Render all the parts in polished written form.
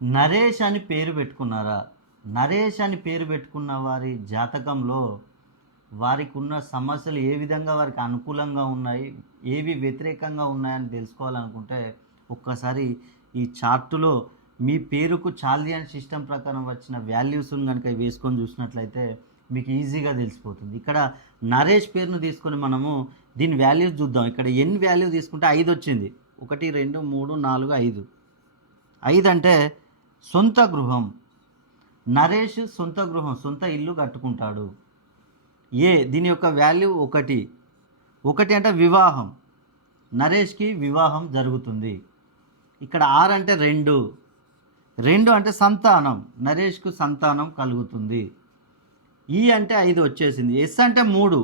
నరేష్ అని పేరు పెట్టుకున్నారా? నరేష్ అని పేరు పెట్టుకున్న వారి జాతకంలో వారికి ఉన్న సమస్యలు ఏ విధంగా వారికి అనుకూలంగా ఉన్నాయి, ఏవి వ్యతిరేకంగా ఉన్నాయని తెలుసుకోవాలనుకుంటే ఒక్కసారి ఈ చార్టులో మీ పేరుకు చాల్దియన్ సిస్టమ్ ప్రకారం వచ్చిన వాల్యూస్ని కనుక వేసుకొని చూసినట్లయితే మీకు ఈజీగా తెలిసిపోతుంది. ఇక్కడ నరేష్ పేరును తీసుకొని మనము దీని వాల్యూస్ చూద్దాం. ఇక్కడ ఎన్ని వాల్యూ తీసుకుంటే 5 వచ్చింది. 1 2 3 4 5. 5 అంటే సొంత గృహం. నరేష్ సొంత గృహం, సొంత ఇల్లు కట్టుకుంటాడు. దీని యొక్క వాల్యూ 1. 1 అంటే వివాహం, నరేష్కి వివాహం జరుగుతుంది. ఇక్కడ 6 అంటే 2. 2 అంటే సంతానం, నరేష్కు సంతానం కలుగుతుంది. అంటే 5 వచ్చేసింది. ఎస్ అంటే 3.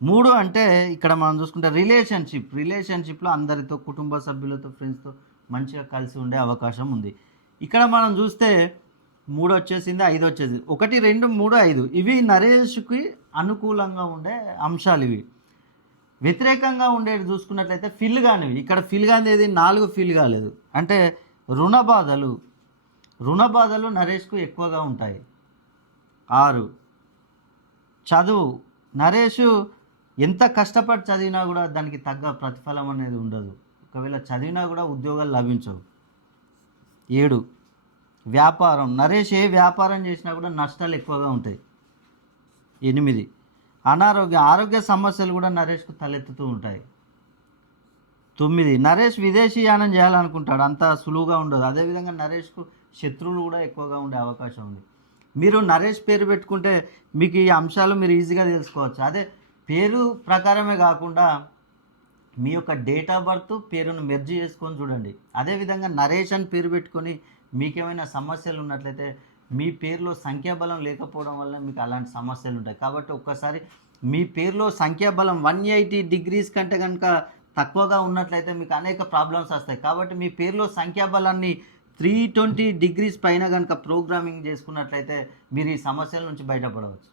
3 అంటే ఇక్కడ మనం చూసుకుంటే రిలేషన్షిప్లో అందరితో, కుటుంబ సభ్యులతో, ఫ్రెండ్స్తో మంచిగా కలిసి ఉండే అవకాశం ఉంది. ఇక్కడ మనం చూస్తే 3 వచ్చేసింది, 5 వచ్చేసింది. 1 2 3 5 ఇవి నరేష్కి అనుకూలంగా ఉండే అంశాలు. ఇవి వ్యతిరేకంగా ఉండేది చూసుకున్నట్లయితే ఫిల్ కానివి. ఇక్కడ ఫిల్ కానిది 4 ఫిల్ కాలేదు. అంటే రుణ బాధలు నరేష్కు ఎక్కువగా ఉంటాయి. 6 చదువు, నరేష్ ఎంత కష్టపడి చదివినా కూడా దానికి తగ్గ ప్రతిఫలం అనేది ఉండదు. ఒకవేళ చదివినా కూడా ఉద్యోగాలు లభించవు. 7 వ్యాపారం, నరేష్ ఏ వ్యాపారం చేసినా కూడా నష్టాలు ఎక్కువగా ఉంటాయి. 8 ఆరోగ్య సమస్యలు కూడా నరేష్కు తలెత్తుతూ ఉంటాయి. 9 నరేష్ విదేశీయానం చేయాలనుకుంటాడు, అంత సులువుగా ఉండదు. అదేవిధంగా నరేష్కు శత్రువులు కూడా ఎక్కువగా ఉండే అవకాశం ఉంది. మీరు నరేష్ పేరు పెట్టుకుంటే మీకు ఈ అంశాలు మీరు ఈజీగా తెలుసుకోవచ్చు. అదే పేరు ప్రకారమే కాకుండా మీ యొక్క డేట్ ఆఫ్ బర్త్ పేరును మెర్జ్ చేసుకొని చూడండి. అదేవిధంగా నరేష్ అని పేరు పెట్టుకొని మీకేమైనా సమస్యలు ఉన్నట్లయితే మీ పేరులో సంఖ్యాబలం లేకపోవడం వల్ల మీకు అలాంటి సమస్యలు ఉంటాయి. కాబట్టి ఒక్కసారి మీ పేరులో సంఖ్యాబలం 180 డిగ్రీస్ కంటే కనుక తక్కువగా ఉన్నట్లయితే మీకు అనేక ప్రాబ్లమ్స్ వస్తాయి. కాబట్టి మీ పేరులో సంఖ్యాబలాన్ని 320 డిగ్రీస్ పైన కనుక ప్రోగ్రామింగ్ చేసుకున్నట్లయితే మీరు ఈ సమస్యల నుంచి బయటపడవచ్చు.